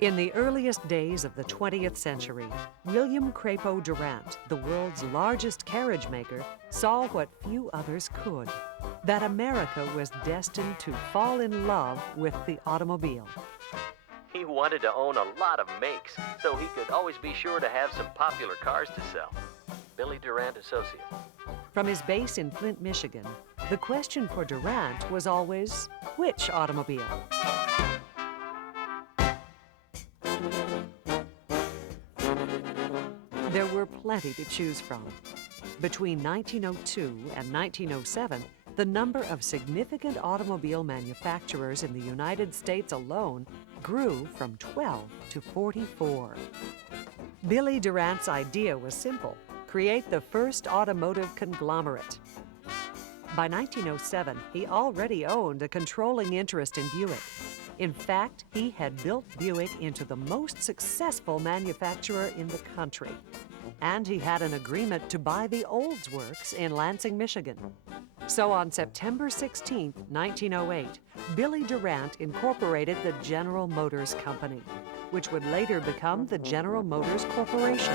In the earliest days of the 20th century, William Crapo Durant, the world's largest carriage maker, saw what few others could, that America was destined to fall in love with the automobile. He wanted to own a lot of makes, so he could always be sure to have some popular cars to sell. Billy Durant Associates. From his base in Flint, Michigan, the question for Durant was always, which automobile? There were plenty to choose from. Between 1902 and 1907, the number of significant automobile manufacturers in the United States alone grew from 12 to 44. Billy Durant's idea was simple: create the first automotive conglomerate. By 1907, he already owned a controlling interest in Buick. In fact, he had built Buick into the most successful manufacturer in the country. And he had an agreement to buy the Olds Works in Lansing, Michigan. So on September 16, 1908, Billy Durant incorporated the General Motors Company, which would later become the General Motors Corporation.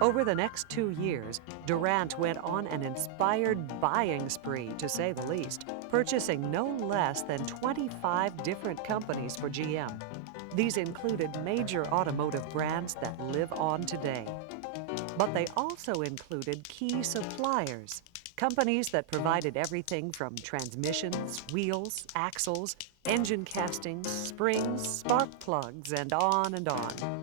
Over the next 2 years, Durant went on an inspired buying spree, to say the least, purchasing no less than 25 different companies for GM. These included major automotive brands that live on today. But they also included key suppliers, companies that provided everything from transmissions, wheels, axles, engine castings, springs, spark plugs, and on and on.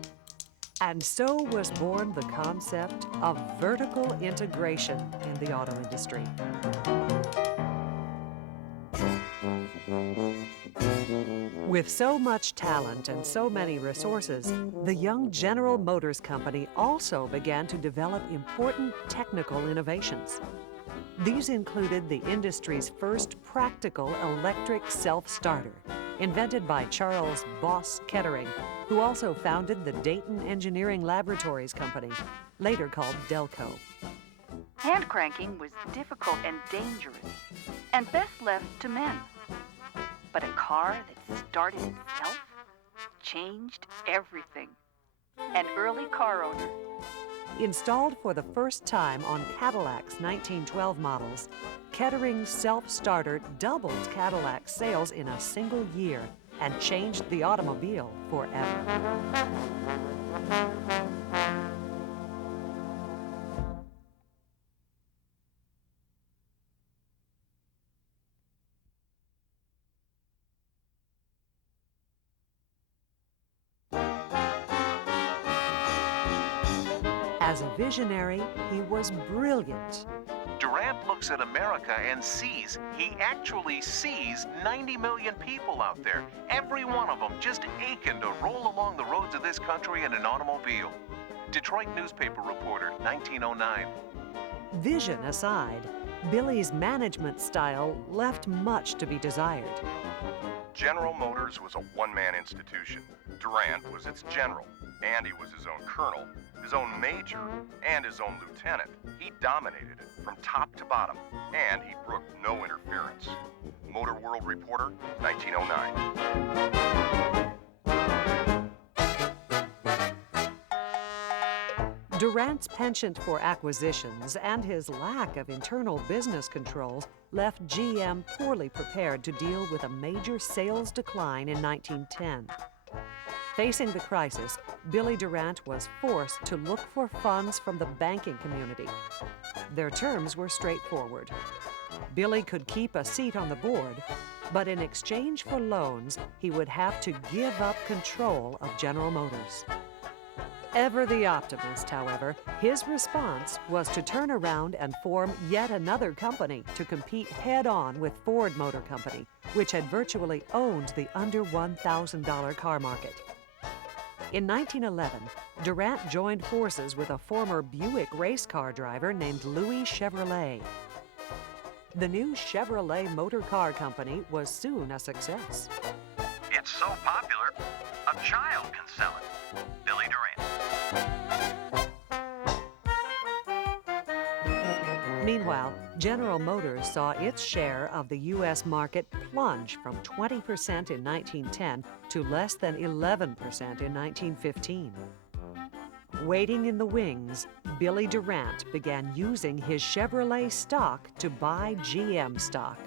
And so was born the concept of vertical integration in the auto industry. With so much talent and so many resources, the young General Motors Company also began to develop important technical innovations. These included the industry's first practical electric self-starter, invented by Charles Boss Kettering, who also founded the Dayton Engineering Laboratories Company, later called Delco. Hand cranking was difficult and dangerous, and best left to men. But a car that started itself changed everything. An early car owner. Installed for the first time on Cadillac's 1912 models, Kettering's self-starter doubled Cadillac's sales in a single year and changed the automobile forever. As a visionary, he was brilliant. Durant looks at America and sees, he actually sees 90 million people out there, every one of them just aching to roll along the roads of this country in an automobile. Detroit newspaper reporter, 1909. Vision aside, Billy's management style left much to be desired. General Motors was a one-man institution. Durant was its general, and he was his own colonel, his own major, and his own lieutenant. He dominated it from top to bottom, and he brooked no interference. Motor World Reporter, 1909. Durant's penchant for acquisitions and his lack of internal business controls left GM poorly prepared to deal with a major sales decline in 1910. Facing the crisis, Billy Durant was forced to look for funds from the banking community. Their terms were straightforward. Billy could keep a seat on the board, but in exchange for loans, he would have to give up control of General Motors. Ever the optimist, however, his response was to turn around and form yet another company to compete head-on with Ford Motor Company, which had virtually owned the under $1,000 car market. In 1911, Durant joined forces with a former Buick race car driver named Louis Chevrolet. The new Chevrolet Motor Car Company was soon a success. It's so popular, a child can sell it. Billy Durant. Meanwhile, General Motors saw its share of the U.S. market plunge from 20% in 1910 to less than 11% in 1915. Waiting in the wings, Billy Durant began using his Chevrolet stock to buy GM stock.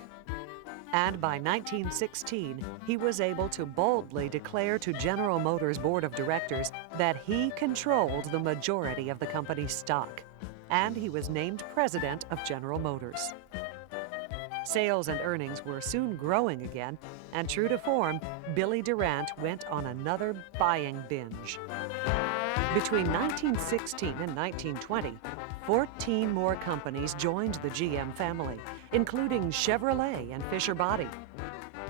And by 1916, he was able to boldly declare to General Motors' board of directors that he controlled the majority of the company's stock, and he was named president of General Motors. Sales and earnings were soon growing again, and true to form, Billy Durant went on another buying binge. Between 1916 and 1920, 14 more companies joined the GM family, including Chevrolet and Fisher Body.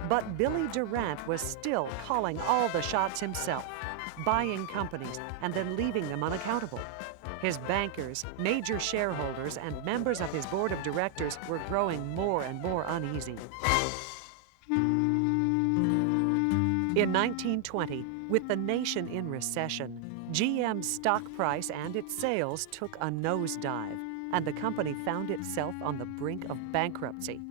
But Billy Durant was still calling all the shots himself, buying companies and then leaving them unaccountable. His bankers, major shareholders, and members of his board of directors were growing more and more uneasy. In 1920, with the nation in recession, GM's stock price and its sales took a nosedive, and the company found itself on the brink of bankruptcy.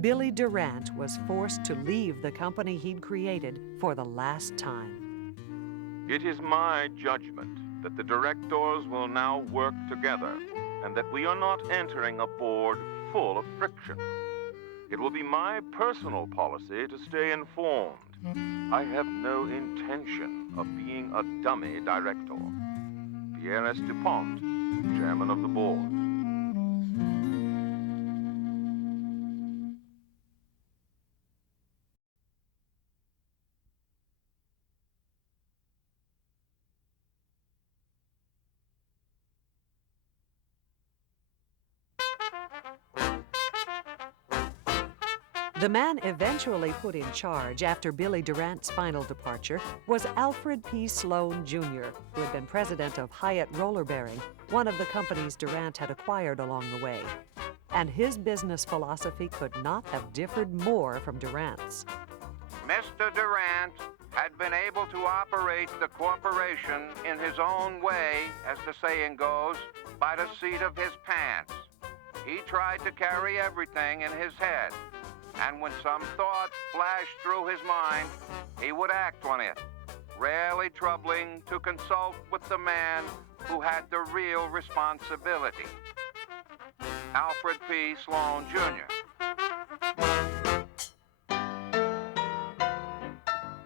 Billy Durant was forced to leave the company he'd created for the last time. It is my judgment that the directors will now work together and that we are not entering a board full of friction. It will be my personal policy to stay informed. I have no intention of being a dummy director. Pierre S. DuPont, chairman of the board. The man eventually put in charge after Billy Durant's final departure was Alfred P. Sloan, Jr., who had been president of Hyatt Roller Bearing, one of the companies Durant had acquired along the way. And his business philosophy could not have differed more from Durant's. Mr. Durant had been able to operate the corporation in his own way, as the saying goes, by the seat of his pants. He tried to carry everything in his head. And when some thought flashed through his mind, he would act on it, rarely troubling to consult with the man who had the real responsibility. Alfred P. Sloan, Jr.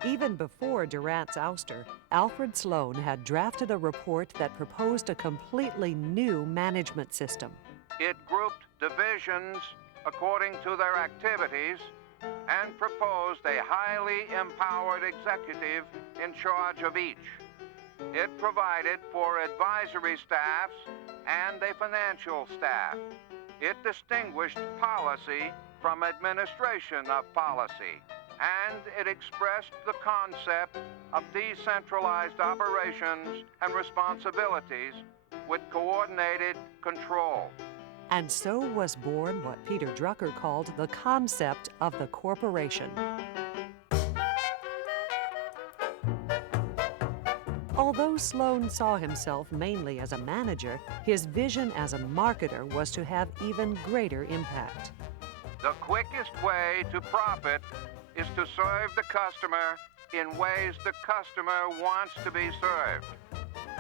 Even before Durant's ouster, Alfred Sloan had drafted a report that proposed a completely new management system. It grouped divisions according to their activities, and proposed a highly empowered executive in charge of each. It provided for advisory staffs and a financial staff. It distinguished policy from administration of policy, and it expressed the concept of decentralized operations and responsibilities with coordinated control. And so was born what Peter Drucker called the concept of the corporation. Although Sloan saw himself mainly as a manager, his vision as a marketer was to have even greater impact. The quickest way to profit is to serve the customer in ways the customer wants to be served.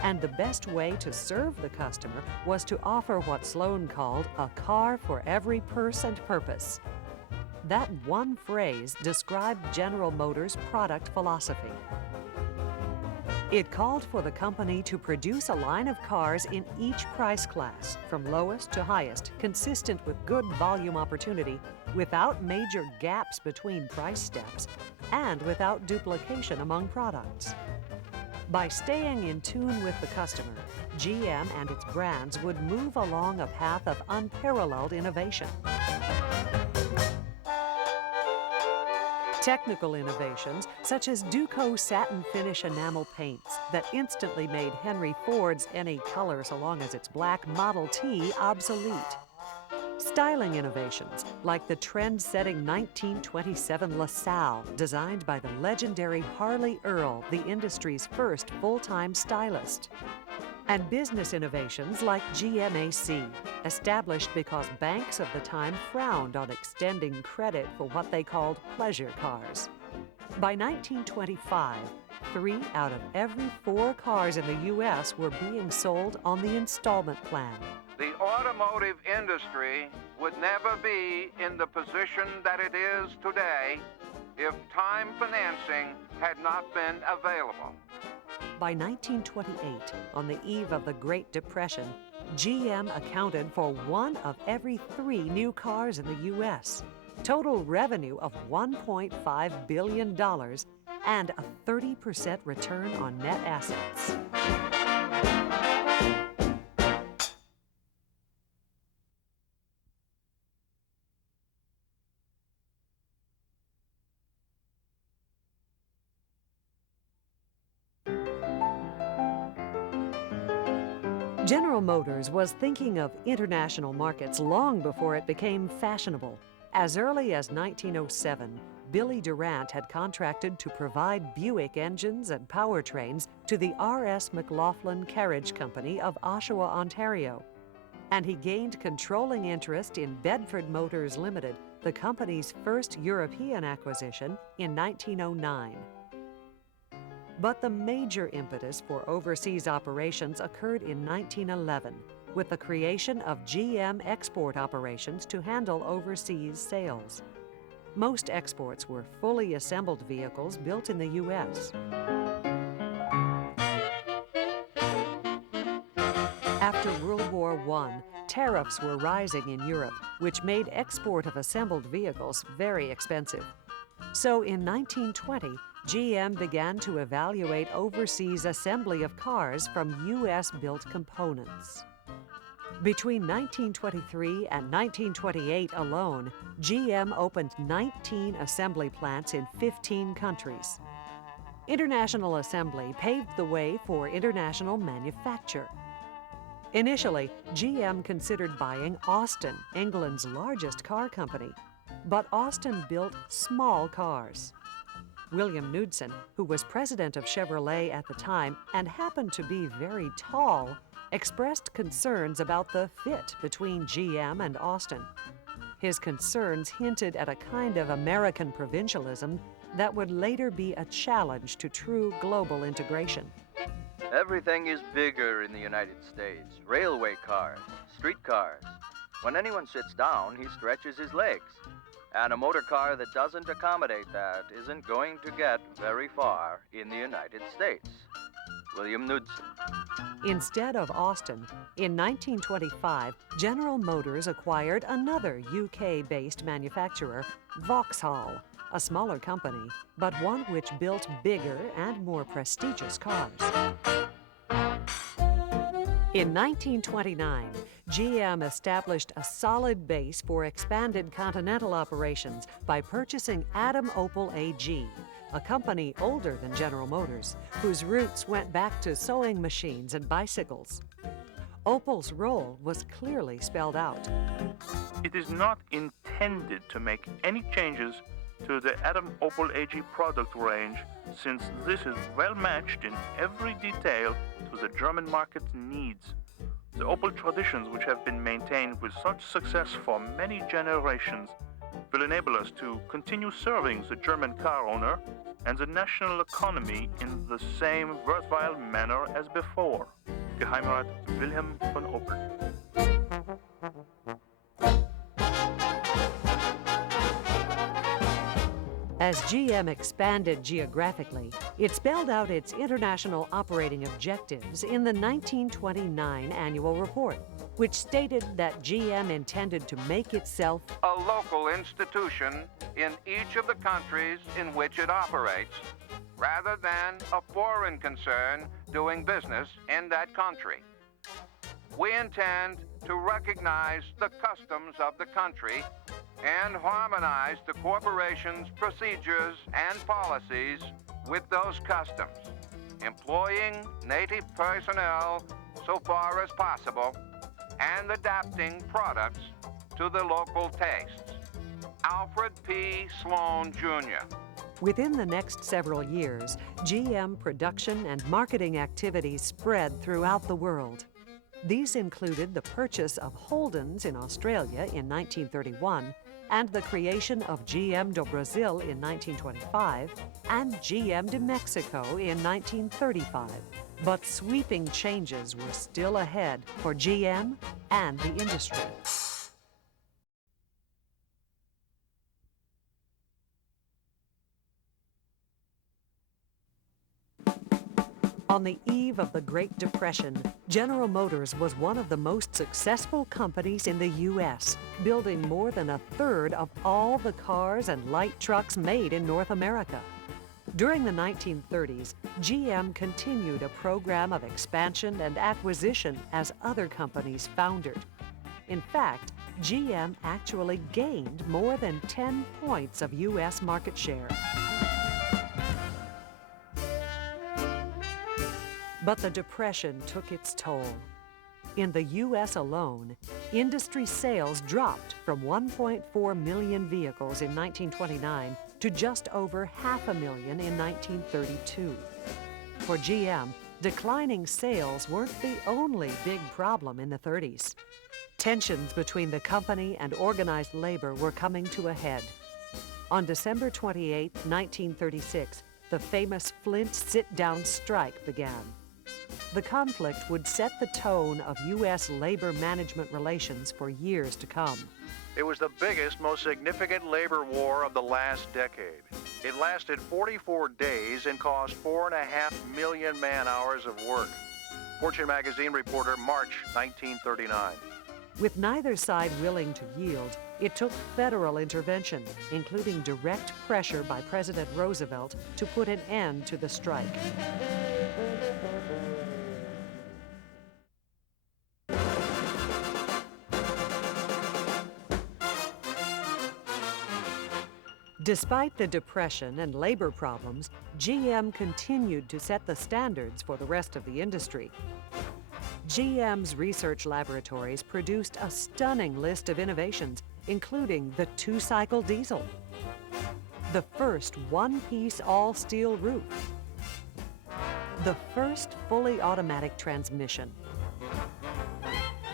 And the best way to serve the customer was to offer what Sloan called a car for every purse and purpose. That one phrase described General Motors' product philosophy. It called for the company to produce a line of cars in each price class, from lowest to highest, consistent with good volume opportunity, without major gaps between price steps, and without duplication among products. By staying in tune with the customer, GM and its brands would move along a path of unparalleled innovation. Technical innovations, such as Duco satin finish enamel paints that instantly made Henry Ford's any color so long as it's black Model T obsolete. Styling innovations, like the trend-setting 1927 LaSalle, designed by the legendary Harley Earl, the industry's first full-time stylist. and business innovations like GMAC, established because banks of the time frowned on extending credit for what they called pleasure cars. By 1925, 3 out of every 4 cars in the U.S. were being sold on the installment plan. The automotive industry would never be in the position that it is today if time financing had not been available. By 1928, on the eve of the Great Depression, GM accounted for 1 of every 3 new cars in the U.S., total revenue of $1.5 billion, and a 30% return on net assets. General Motors was thinking of international markets long before it became fashionable. As early as 1907, Billy Durant had contracted to provide Buick engines and powertrains to the R.S. McLaughlin Carriage Company of Oshawa, Ontario. And he gained controlling interest in Bedford Motors Limited, the company's first European acquisition, in 1909. But the major impetus for overseas operations occurred in 1911, with the creation of GM export operations to handle overseas sales. Most exports were fully assembled vehicles built in the U.S. After World War I, tariffs were rising in Europe, which made export of assembled vehicles very expensive. So in 1920, GM began to evaluate overseas assembly of cars from U.S.-built components. Between 1923 and 1928 alone, GM opened 19 assembly plants in 15 countries. International assembly paved the way for international manufacture. Initially, GM considered buying Austin, England's largest car company, but Austin built small cars. William Knudsen, who was president of Chevrolet at the time and happened to be very tall, expressed concerns about the fit between GM and Austin. His concerns hinted at a kind of American provincialism that would later be a challenge to true global integration. Everything is bigger in the United States. Railway cars, streetcars. When anyone sits down, he stretches his legs. And a motor car that doesn't accommodate that isn't going to get very far in the United States. William Knudsen. Instead of Austin, in 1925, General Motors acquired another UK-based manufacturer, Vauxhall, a smaller company, but one which built bigger and more prestigious cars. In 1929, GM established a solid base for expanded continental operations by purchasing Adam Opel AG, a company older than General Motors, whose roots went back to sewing machines and bicycles. Opel's role was clearly spelled out. It is not intended to make any changes to the Adam Opel AG product range, since this is well matched in every detail to the German market's needs. The Opel traditions, which have been maintained with such success for many generations, will enable us to continue serving the German car owner and the national economy in the same worthwhile manner as before. Geheimrat Wilhelm von Opel. As GM expanded geographically, it spelled out its international operating objectives in the 1929 annual report, which stated that GM intended to make itself a local institution in each of the countries in which it operates, rather than a foreign concern doing business in that country. We intend to recognize the customs of the country and harmonize the corporation's procedures and policies with those customs, employing native personnel so far as possible and adapting products to the local tastes. Alfred P. Sloan, Jr., Within the next several years, GM production and marketing activities spread throughout the world. These included the purchase of Holdens in Australia in 1931, and the creation of GM do Brasil in 1925, and GM de Mexico in 1935. But sweeping changes were still ahead for GM and the industry. On the eve of the Great Depression, General Motors was one of the most successful companies in the U.S., building more than a third of all the cars and light trucks made in North America. During the 1930s, GM continued a program of expansion and acquisition as other companies foundered. In fact, GM actually gained more than 10 points of U.S. market share. But the Depression took its toll. In the U.S. alone, industry sales dropped from 1.4 million vehicles in 1929 to just over 500,000 in 1932. For GM, declining sales weren't the only big problem in the 30s. Tensions between the company and organized labor were coming to a head. On December 28, 1936, the famous Flint sit-down strike began. The conflict would set the tone of U.S. labor management relations for years to come. It was the biggest, most significant labor war of the last decade. It lasted 44 days and cost 4.5 million man-hours of work. Fortune magazine reporter, March 1939. With neither side willing to yield, it took federal intervention, including direct pressure by President Roosevelt to put an end to the strike. Despite the Depression and labor problems, GM continued to set the standards for the rest of the industry. GM's research laboratories produced a stunning list of innovations, including the two-cycle diesel, the first one-piece all-steel roof, the first fully automatic transmission,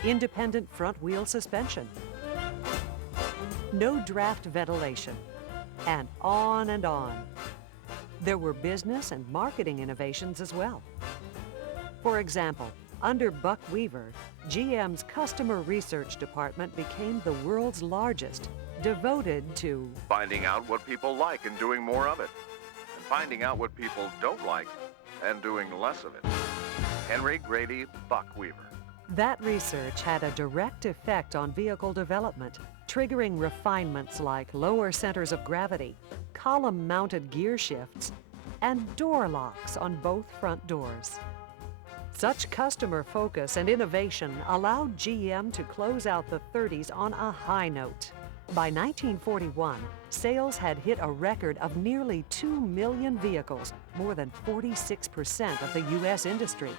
independent front-wheel suspension, no draft ventilation, and on and on. There were business and marketing innovations as well. For example, under Buck Weaver, GM's customer research department became the world's largest, devoted to Finding out what people like and doing more of it. And finding out what people don't like and doing less of it. Henry Grady Buck Weaver. That research had a direct effect on vehicle development, triggering refinements like lower centers of gravity, column-mounted gear shifts, and door locks on both front doors. Such customer focus and innovation allowed GM to close out the 30s on a high note. By 1941, sales had hit a record of nearly 2 million vehicles, more than 46% of the U.S. industry.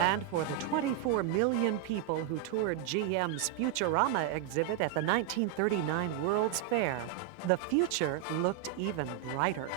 And for the 24 million people who toured GM's Futurama exhibit at the 1939 World's Fair, the future looked even brighter.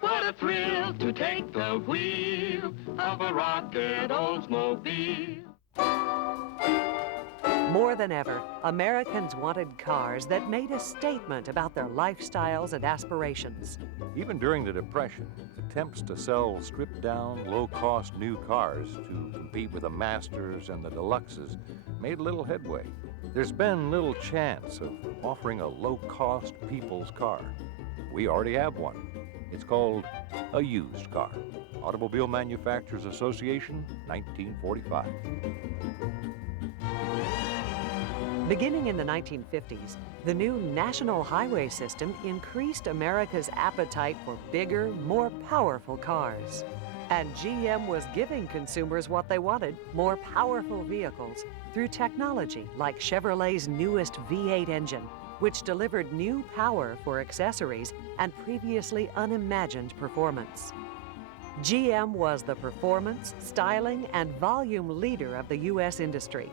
What a thrill to take the wheel of a rocket Oldsmobile. More than ever, Americans wanted cars that made a statement about their lifestyles and aspirations. Even during the Depression, attempts to sell stripped-down, low-cost new cars to compete with the Masters and the Deluxes made little headway. There's been little chance of offering a low-cost people's car. We already have one. It's called a used car. Automobile Manufacturers Association, 1945. Beginning in the 1950s, the new national highway system increased America's appetite for bigger, more powerful cars. And GM was giving consumers what they wanted, more powerful vehicles, through technology like Chevrolet's newest V8 engine, which delivered new power for accessories and previously unimagined performance. GM was the performance, styling, and volume leader of the U.S. industry.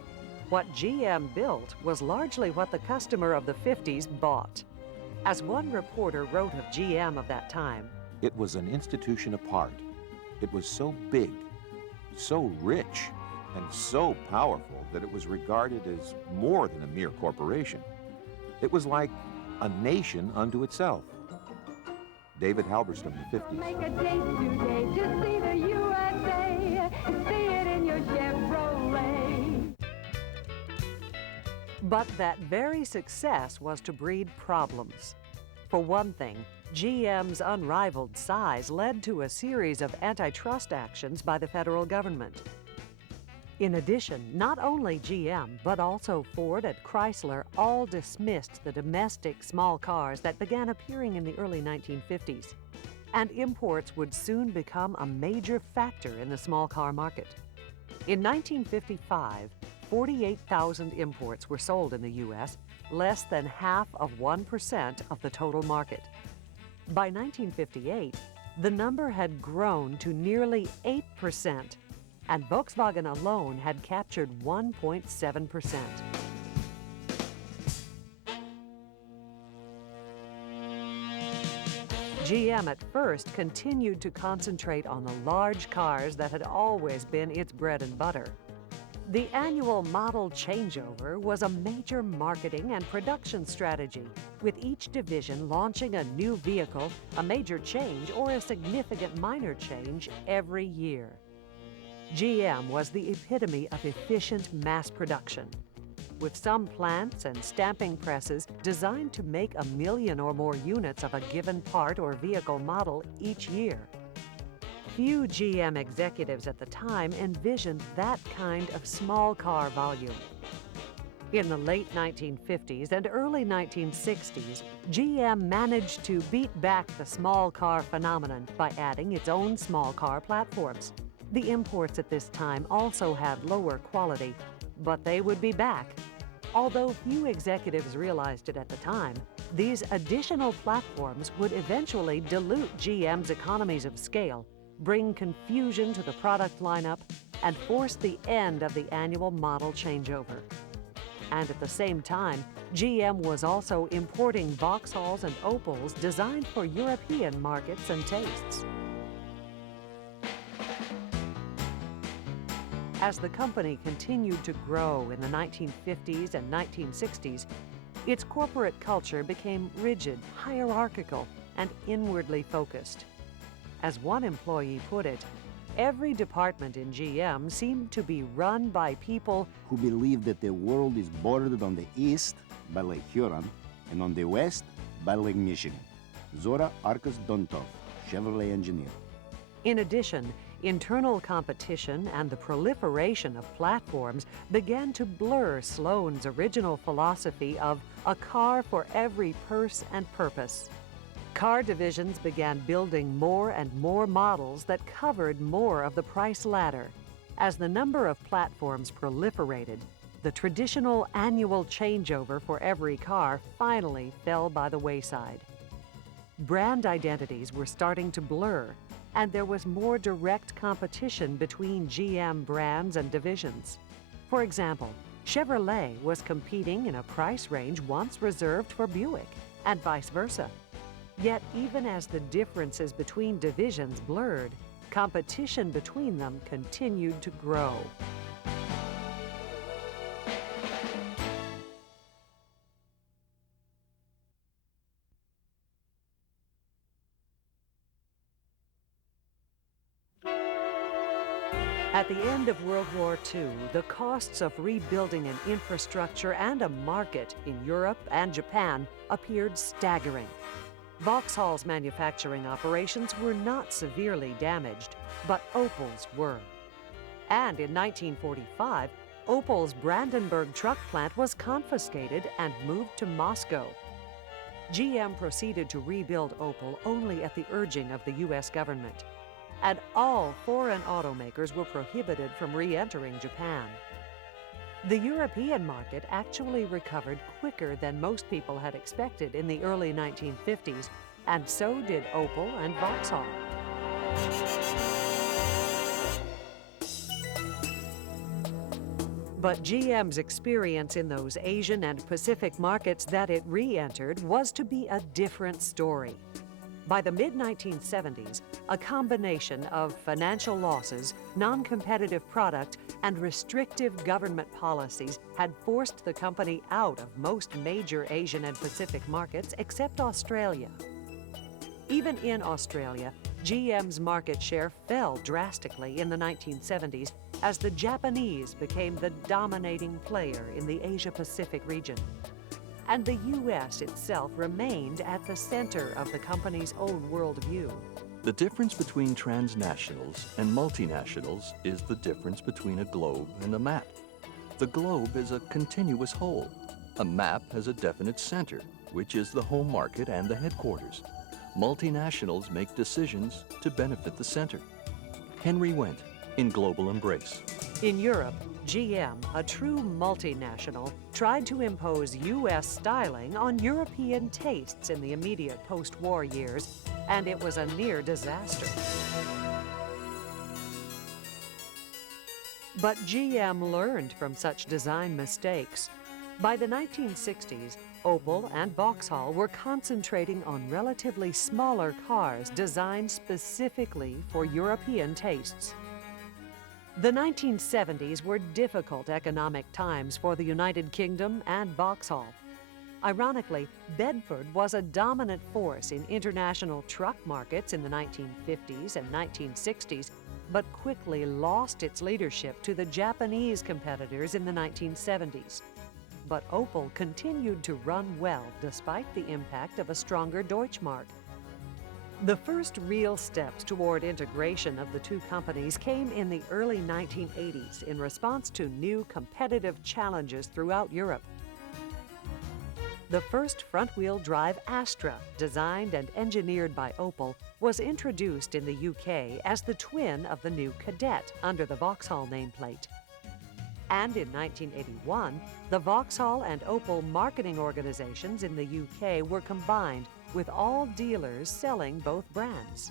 What GM built was largely what the customer of the 50s bought. As one reporter wrote of GM of that time, "It was an institution apart. It was so big, so rich, and so powerful that it was regarded as more than a mere corporation. It was like a nation unto itself." David Halberstam, the 50s. Make a taste today to see the USA. See it in your Chevrolet. But that very success was to breed problems. For one thing, GM's unrivaled size led to a series of antitrust actions by the federal government. In addition, not only GM, but also Ford and Chrysler all dismissed the domestic small cars that began appearing in the early 1950s. And imports would soon become a major factor in the small car market. In 1955, 48,000 imports were sold in the U.S., less than half of 1% of the total market. By 1958, the number had grown to nearly 8%, and Volkswagen alone had captured 1.7%. GM at first continued to concentrate on the large cars that had always been its bread and butter. The annual model changeover was a major marketing and production strategy, with each division launching a new vehicle, a major change, or a significant minor change every year. GM was the epitome of efficient mass production, with some plants and stamping presses designed to make 1 million or more units of a given part or vehicle model each year. Few GM executives at the time envisioned that kind of small car volume. In the late 1950s and early 1960s, GM managed to beat back the small car phenomenon by adding its own small car platforms. The imports at this time also had lower quality, but they would be back. Although few executives realized it at the time, these additional platforms would eventually dilute GM's economies of scale, bring confusion to the product lineup, and force the end of the annual model changeover. And at the same time, GM was also importing Vauxhalls and Opels designed for European markets and tastes. As the company continued to grow in the 1950s and 1960s, its corporate culture became rigid, hierarchical, and inwardly focused. As one employee put it, every department in GM seemed to be run by people who believe that the world is bordered on the east by Lake Huron and on the west by Lake Michigan. Zora Arkas Dontov, Chevrolet engineer. In addition, internal competition and the proliferation of platforms began to blur Sloan's original philosophy of a car for every purse and purpose. Car divisions began building more and more models that covered more of the price ladder. As the number of platforms proliferated, the traditional annual changeover for every car finally fell by the wayside. Brand identities were starting to blur, and there was more direct competition between GM brands and divisions. For example, Chevrolet was competing in a price range once reserved for Buick, and vice versa. Yet even as the differences between divisions blurred, competition between them continued to grow. At the end of World War II, the costs of rebuilding an infrastructure and a market in Europe and Japan appeared staggering. Vauxhall's manufacturing operations were not severely damaged, but Opel's were. And in 1945, Opel's Brandenburg truck plant was confiscated and moved to Moscow. GM proceeded to rebuild Opel only at the urging of the U.S. government, and all foreign automakers were prohibited from re-entering Japan. The European market actually recovered quicker than most people had expected in the early 1950s, and so did Opel and Vauxhall. But GM's experience in those Asian and Pacific markets that it re-entered was to be a different story. By the mid-1970s, a combination of financial losses, non-competitive product, and restrictive government policies had forced the company out of most major Asian and Pacific markets except Australia. Even in Australia, GM's market share fell drastically in the 1970s as the Japanese became the dominating player in the Asia-Pacific region. And the U.S. itself remained at the center of the company's own worldview. The difference between transnationals and multinationals is the difference between a globe and a map. The globe is a continuous whole. A map has a definite center, which is the home market and the headquarters. Multinationals make decisions to benefit the center. Henry Wendt in Global Embrace. In Europe, GM, a true multinational, tried to impose U.S. styling on European tastes in the immediate post-war years, and it was a near disaster. But GM learned from such design mistakes. By the 1960s, Opel and Vauxhall were concentrating on relatively smaller cars designed specifically for European tastes. The 1970s were difficult economic times for the United Kingdom and Vauxhall. Ironically, Bedford was a dominant force in international truck markets in the 1950s and 1960s, but quickly lost its leadership to the Japanese competitors in the 1970s. But Opel continued to run well despite the impact of a stronger Deutschmark. The first real steps toward integration of the two companies came in the early 1980s in response to new competitive challenges throughout Europe. The first front-wheel drive Astra, designed and engineered by Opel, was introduced in the UK as the twin of the new Cadet under the Vauxhall nameplate. And in 1981, the Vauxhall and Opel marketing organizations in the UK were combined, with all dealers selling both brands.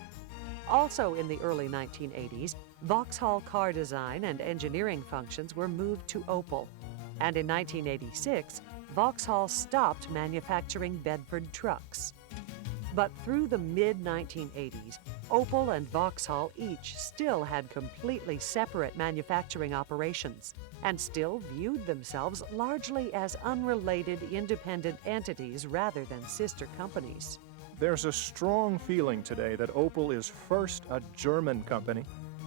Also in the early 1980s, Vauxhall car design and engineering functions were moved to Opel. And in 1986, Vauxhall stopped manufacturing Bedford trucks. But through the mid-1980s, Opel and Vauxhall each still had completely separate manufacturing operations and still viewed themselves largely as unrelated independent entities rather than sister companies. There's a strong feeling today that Opel is first a German company,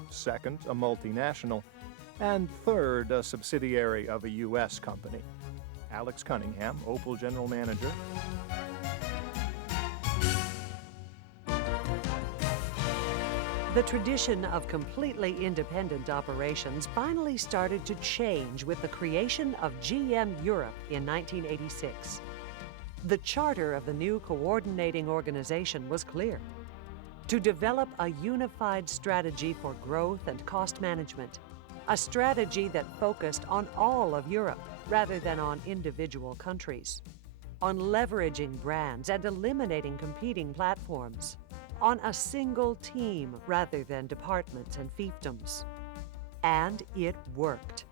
second a multinational, and third a subsidiary of a U.S. company. Alex Cunningham, Opel General Manager. The tradition of completely independent operations finally started to change with the creation of GM Europe in 1986. The charter of the new coordinating organization was clear: to develop a unified strategy for growth and cost management, a strategy that focused on all of Europe rather than on individual countries, on leveraging brands and eliminating competing platforms, on a single team rather than departments and fiefdoms. And it worked.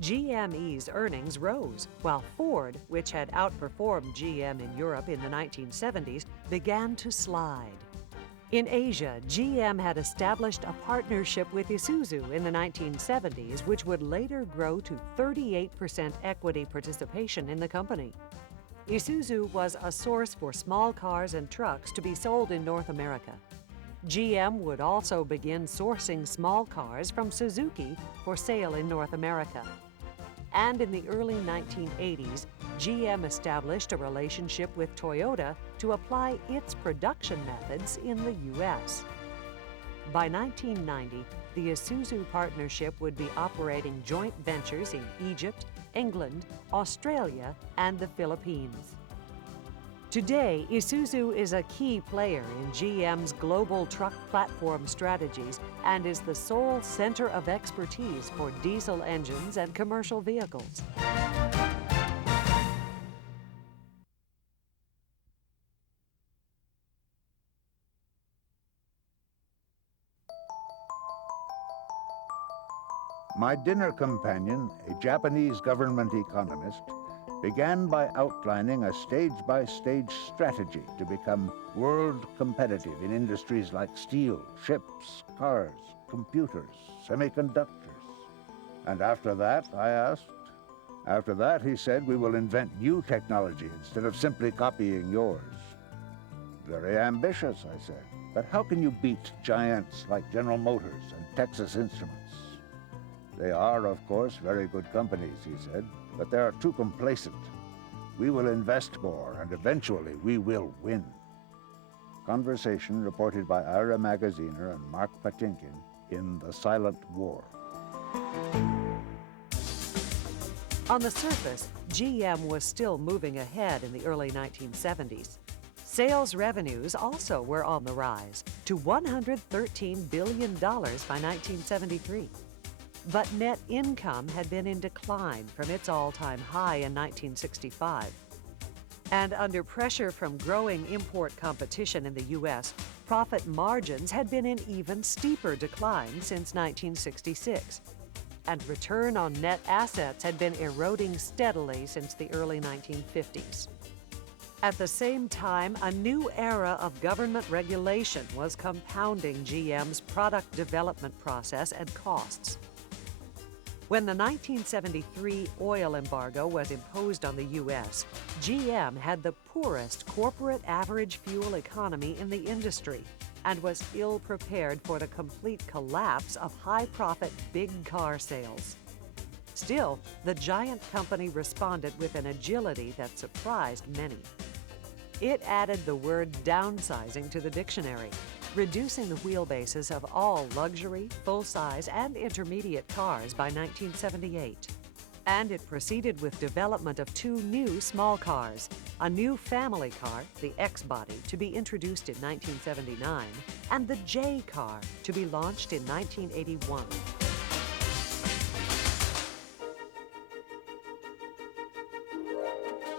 GME's earnings rose, while Ford, which had outperformed GM in Europe in the 1970s, began to slide. In Asia, GM had established a partnership with Isuzu in the 1970s, which would later grow to 38% equity participation in the company. Isuzu was a source for small cars and trucks to be sold in North America. GM would also begin sourcing small cars from Suzuki for sale in North America. And in the early 1980s, GM established a relationship with Toyota to apply its production methods in the U.S. By 1990, the Isuzu partnership would be operating joint ventures in Egypt, England, Australia, and the Philippines. Today, Isuzu is a key player in GM's global truck platform strategies and is the sole center of expertise for diesel engines and commercial vehicles. My dinner companion, a Japanese government economist, began by outlining a stage-by-stage strategy to become world competitive in industries like steel, ships, cars, computers, semiconductors. And after that, I asked? After that, he said, we will invent new technology instead of simply copying yours. Very ambitious, I said. But how can you beat giants like General Motors and Texas Instruments? They are, of course, very good companies, he said, but they are too complacent. We will invest more, and eventually we will win. Conversation reported by Ira Magaziner and Mark Patinkin in The Silent War. On the surface, GM was still moving ahead in the early 1970s. Sales revenues also were on the rise to $113 billion by 1973. But net income had been in decline from its all-time high in 1965. And under pressure from growing import competition in the U.S., profit margins had been in even steeper decline since 1966. And return on net assets had been eroding steadily since the early 1950s. At the same time, a new era of government regulation was compounding GM's product development process and costs. When the 1973 oil embargo was imposed on the U.S., GM had the poorest corporate average fuel economy in the industry and was ill-prepared for the complete collapse of high-profit big car sales. Still, the giant company responded with an agility that surprised many. It added the word downsizing to the dictionary, reducing the wheelbases of all luxury, full-size, and intermediate cars by 1978. And it proceeded with development of two new small cars, a new family car, the X-Body, to be introduced in 1979, and the J car, to be launched in 1981.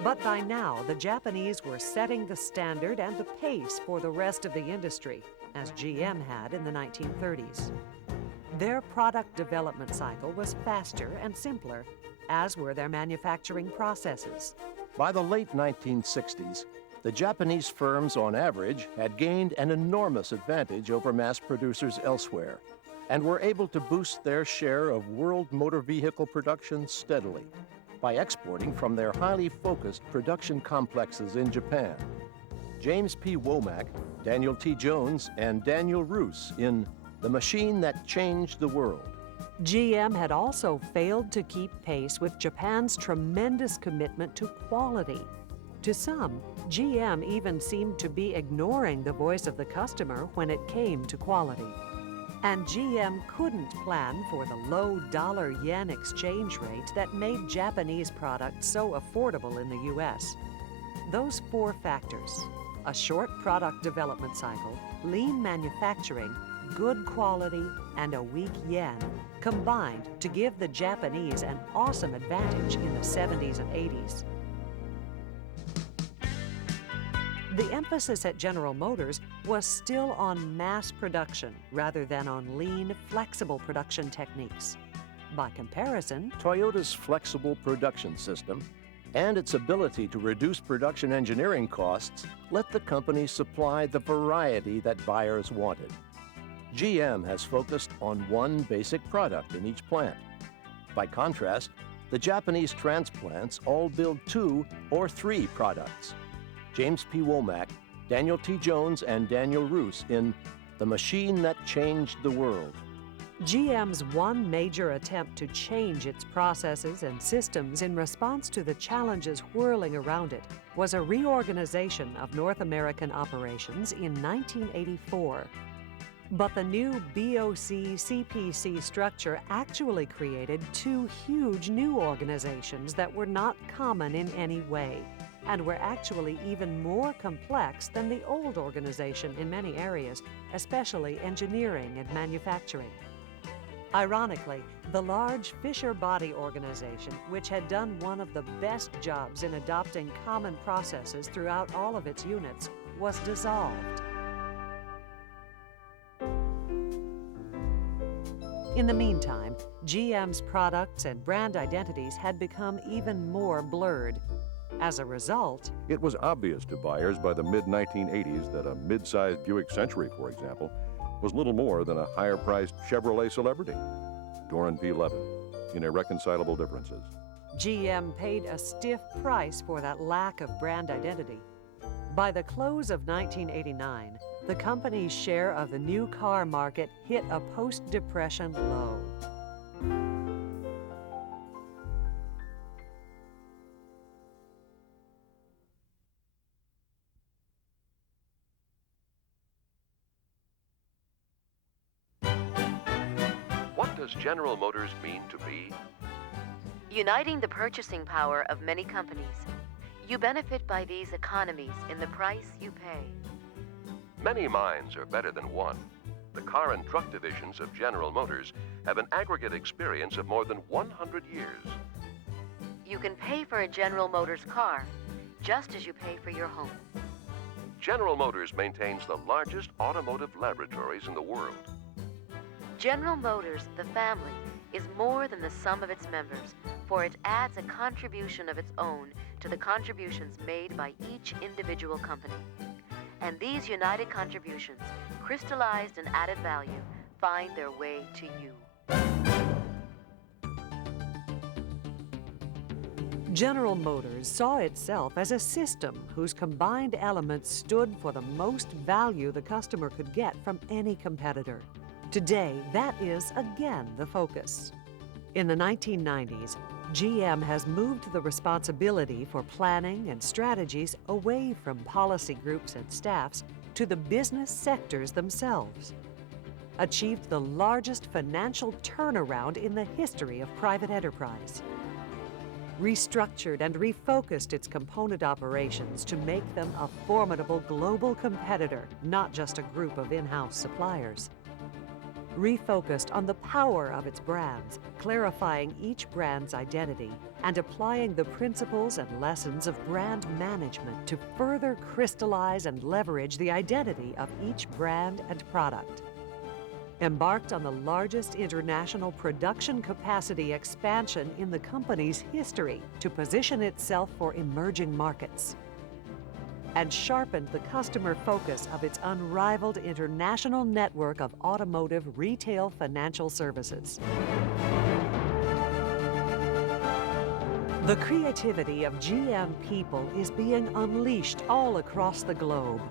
But by now, the Japanese were setting the standard and the pace for the rest of the industry, as GM had in the 1930s. Their product development cycle was faster and simpler, as were their manufacturing processes. By the late 1960s, the Japanese firms on average had gained an enormous advantage over mass producers elsewhere and were able to boost their share of world motor vehicle production steadily by exporting from their highly focused production complexes in Japan. James P. Womack, Daniel T. Jones, and Daniel Roos in The Machine That Changed the World. GM had also failed to keep pace with Japan's tremendous commitment to quality. To some, GM even seemed to be ignoring the voice of the customer when it came to quality. And GM couldn't plan for the low dollar-yen exchange rate that made Japanese products so affordable in the U.S. Those four factors, a short product development cycle, lean manufacturing, good quality, and a weak yen, combined to give the Japanese an awesome advantage in the 70s and 80s. The emphasis at General Motors was still on mass production rather than on lean, flexible production techniques. By comparison, Toyota's flexible production system and its ability to reduce production engineering costs let the company supply the variety that buyers wanted. GM has focused on one basic product in each plant. By contrast, the Japanese transplants all build 2 or 3 products. James P. Womack, Daniel T. Jones, and Daniel Roos in The Machine That Changed the World. GM's one major attempt to change its processes and systems in response to the challenges whirling around it was a reorganization of North American operations in 1984. But the new BOC-CPC structure actually created two huge new organizations that were not common in any way, and were actually even more complex than the old organization in many areas, especially engineering and manufacturing. Ironically, the large Fisher Body organization, which had done one of the best jobs in adopting common processes throughout all of its units, was dissolved. In the meantime, GM's products and brand identities had become even more blurred. As a result, it was obvious to buyers by the mid-1980s that a mid-sized Buick Century, for example, was little more than a higher-priced Chevrolet Celebrity. Doran P. Levin, in Irreconcilable Differences. GM paid a stiff price for that lack of brand identity. By the close of 1989, the company's share of the new car market hit a post-Depression low. What does General Motors mean to be? Uniting the purchasing power of many companies. You benefit by these economies in the price you pay. Many minds are better than one. The car and truck divisions of General Motors have an aggregate experience of more than 100 years. You can pay for a General Motors car just as you pay for your home. General Motors maintains the largest automotive laboratories in the world. General Motors, the family, is more than the sum of its members, for it adds a contribution of its own to the contributions made by each individual company. And these united contributions, crystallized in added value, find their way to you. General Motors saw itself as a system whose combined elements stood for the most value the customer could get from any competitor. Today, that is again the focus. In the 1990s, GM has moved the responsibility for planning and strategies away from policy groups and staffs to the business sectors themselves. Achieved the largest financial turnaround in the history of private enterprise. Restructured and refocused its component operations to make them a formidable global competitor, not just a group of in-house suppliers. Refocused on the power of its brands, clarifying each brand's identity, and applying the principles and lessons of brand management to further crystallize and leverage the identity of each brand and product. Embarked on the largest international production capacity expansion in the company's history to position itself for emerging markets. And sharpened the customer focus of its unrivaled international network of automotive retail financial services. The creativity of GM people is being unleashed all across the globe.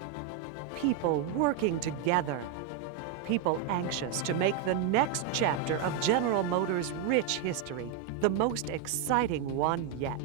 People working together. People anxious to make the next chapter of General Motors' rich history the most exciting one yet.